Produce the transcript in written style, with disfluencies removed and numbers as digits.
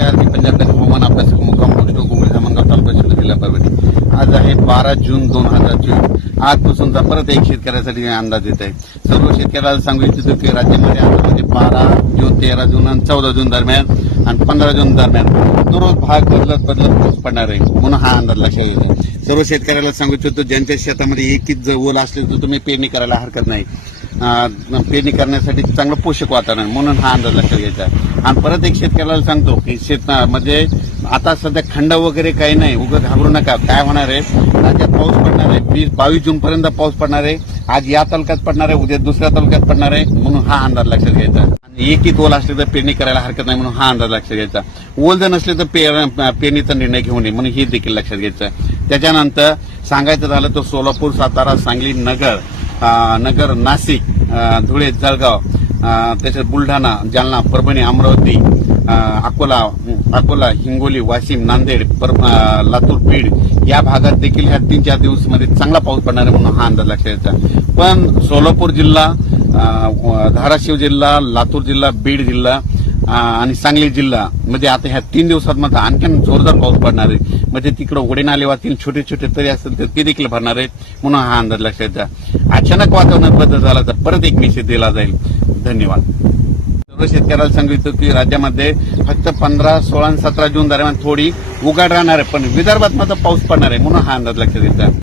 नमस्कार, मी पंजाब हवामान अभ्यासक मुक्काम पोस्ट गुंगळी धामणगाव तालुका शिरूर जिल्हा परभणी। आज आहे 12 जून 2024। आजपासूनचा परत एक शेतकऱ्यासाठी अंदाज येत आहे। सर्व शेतकऱ्याला सांगू इच्छितो की राज्यामध्ये आतामध्ये 12 जून, 13 जून आणि 14 जून दरम्यान आणि 15 जून दरम्यान दररोज भाग बदलत पाऊस पडणार आहे, म्हणून हा अंदाज लक्षात येतो। सर्व शेतकऱ्याला सांगू इच्छितो ज्यांच्या शेतामध्ये एकच ओल असले तर तुम्ही पेरणी करायला हरकत नाही। पेरणी करण्यासाठी चांगलं पोषक वातावरण, म्हणून हा अंदाज लक्षात घ्यायचा। आणि परत एक शेतकऱ्याला सांगतो की शेतामध्ये आता सध्या खंड वगैरे काही नाही, उगाच घाबरू नका। काय होणार आहे, राज्यात पाऊस पडणार आहे, 22 जून पर्यंत पाऊस पडणार आहे। आज या तालुक्यात पडणार आहे, उद्या दुसऱ्या तालुक्यात पडणार आहे, म्हणून हा अंदाज लक्षात घ्यायचा। आणि एकच ओल असले तर पेरणी करायला हरकत नाही, म्हणून हा अंदाज लक्षात घ्यायचा। ओल जर नसले तर पेरणीचा निर्णय घेऊ नये, म्हणून हे देखील लक्षात घ्यायचं। त्याच्यानंतर सांगायचं झालं तर सोलापूर, सातारा, सांगली, नगर, नाशिक, धुळे, जळगाव, त्याच्यात बुलढाणा, जालना, परभणी, अमरावती, अकोला, हिंगोली, वाशिम, नांदेड, लातूर, बीड या भागात देखील ह्या 3-4 दिवसामध्ये चांगला पाऊस पडणार आहे, म्हणून हा अंदाज लक्षात घ्यायचा। पण सोलापूर जिल्हा, धाराशिव जिल्हा, लातूर जिल्हा, बीड जिल्हा आणि सांगली जिल्हा मध्ये आता ह्या 3 दिवसात मात्र आणखीन जोरदार पाऊस पडणार आहे। म्हणजे तिकडे ओढे नाले वाहतील, छोटे छोटे तरी असतील तर ते देखील भरणार आहेत, म्हणून हा अंदाज लक्षात घ्यायचा। अचानक वातावरणात बदल झाला तर परत एक मेसेज दिला जाईल। धन्यवाद। सर्व शेतकऱ्याला सांगितलं की राज्यामध्ये फक्त 15, 16 आणि 17 जून दरम्यान थोडी उघाड राहणार आहे, पण विदर्भात मात्र पाऊस पडणार आहे, म्हणून हा अंदाज लक्षात घ्यायचा।